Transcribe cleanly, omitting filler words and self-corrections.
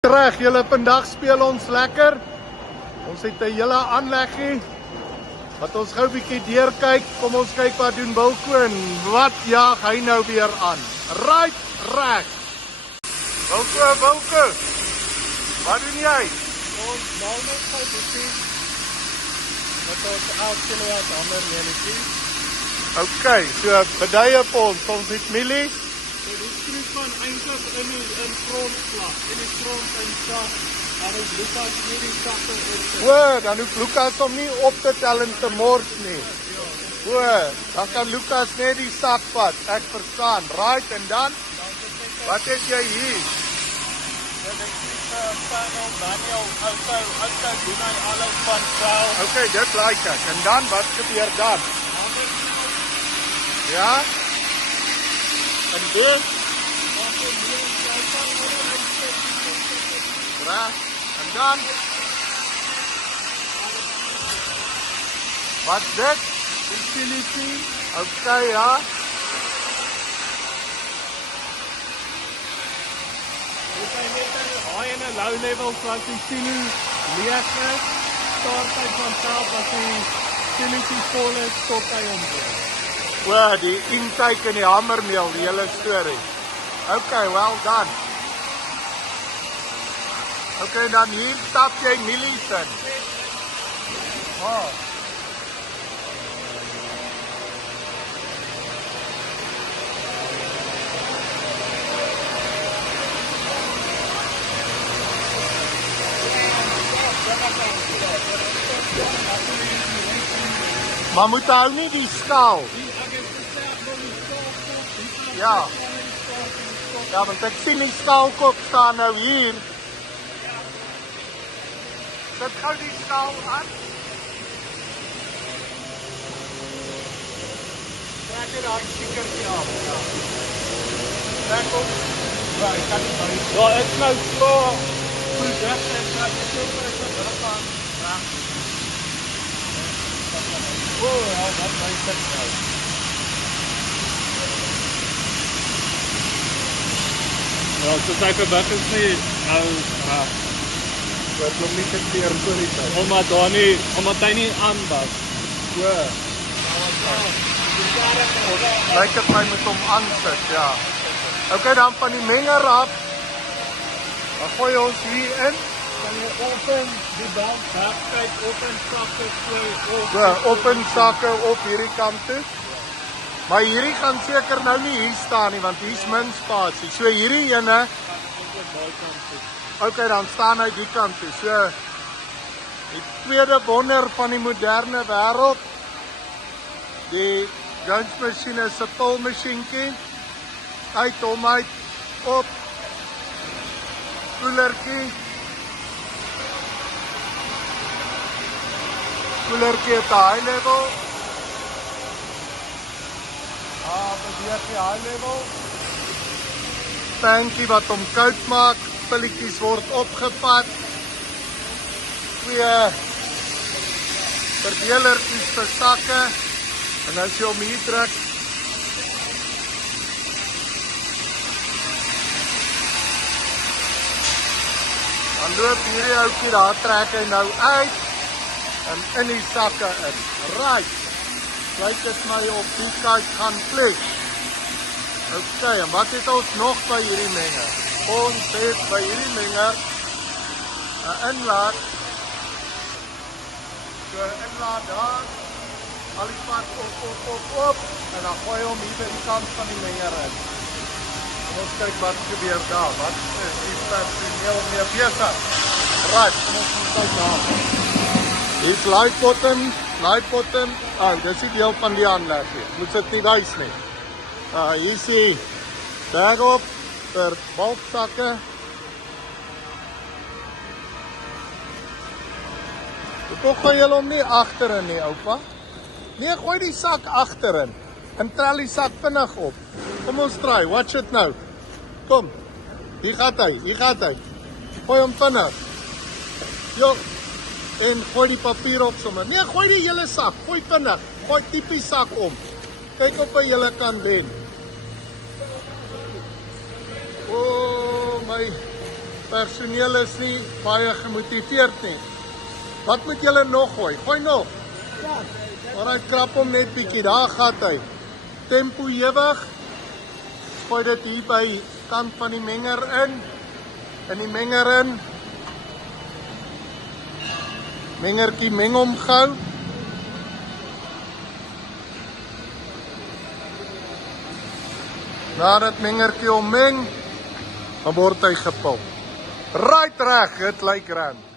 Terug, julle vandag speel ons lekker. Ons het 'n hele aanleggie wat ons gou 'n bietjie deurkyk. Kom ons kyk wat doen Wilco en wat jaag hy nou weer aan. Right, reg. Wilco. Wat doen jy? Ons bou net gou bietjie met ons 11 kW hamer enetjie. Okay, so beduie vir ons het milie. So die skroef van eintlik in grondslag, in die grond insak. Dan is Lucas hier die sakke op. O, dan hoef Lucas hom nie op te tel en te mors nie. O, dan kan Lucas net die sak vat. Ek verstaan. Right, en dan? Wat het jy hier? Panel, manual, auto, doen hy alles van self. Okay, dit like ek. En dan, wat gebeur dan? Ja? En dit? Reg. En dan? Wat dit? Utility. Okay, ja. Dit is net 'n high en 'n low level van die silo leeg is. Start hy van self as die utility vol is, stop hy hom weer. O, die intake en die hamermeel, die hele storie. Okay, well done. Okay, dan hier stap jy milies in. Oh. Maar moet hou nie die skaal. Ja. Ja, want ek sien die skaalkop staan nou hier. Sit gou die skaal aan. Trek dit daar sekertjie af. Ja. Trek op. Ja, ek kan nie baie. Ja, ek nou so goed weg en trek dit so vir ek terug aan. Reg. O, ja, dat lyk dit nou. Ja, so sy verwag is nie nou Wat nog nie gebeur so die tyd. omdat hy nie aan was. O. Lyk dit my met hom aansit, ja. Okay, dan van die menger af. Dan gooi ons hier in. Kan jy open die bank kyk open sakke gooi So, op in sakke op hierdie kant toe. Maar hierdie gaan seker nou nie hier staan nie, want hier's min spasie. So hierdie ene, okay, dan staan hy die kant toe. So die tweede wonder van die moderne wêreld, die gunsmasjiene se tolmasjienkie. Uit hom uit op koelertjie. Koelertjie op die high level. Beweeg die high level. Tankie wat hom koud maak. Pilletjies word opgevat. 2 verdelertjies vir sakke. En as jy hom hier druk, dan loop hierdie ouetjie, daar trek hy nou uit en in die sakke in. Right. Lyk dit my op die kant gaan plek. Okay, en wat het ons nog by hierdie menger? Ons het by hierdie menger 'n inlaat. So 'n inlaat daar. Al die pad op en dan gooi hom hier by die kant van die menger in. En ons kyk wat gebeur daar. Wat is die personeel mee besig? Right, kom ons kyk daar. Hier is light bottom. Dis die deel van die aanleggie. Moet dit nie wys nie. Hier is die bag op vir bulksakke. Hoe gooi jy hom nie agterin nie, oupa? Nee, gooi die sak agterin en trek die sak vinnig op. Kom ons try, watch it nou. Kom. Hier gaat hy. Gooi hom vinnig. Jo. En gooi die papier op sommer. Nee, gooi die hele sak. Gooi vinnig. Gooi tipies sak om. Kyk op by julle kan doen. O, my personeel is nie baie gemotiveerd nie. Wat moet julle nog gooi? Gooi nog. Maar hy krap hom net bietjie, daar gaat hy. Tempo ewig. Gooi dit hier by kant van die menger in die menger in. Mengertjie meng hom gou. Nadat mengertjie hom meng, dan word hy gepomp. Right reg, dit lyk reg.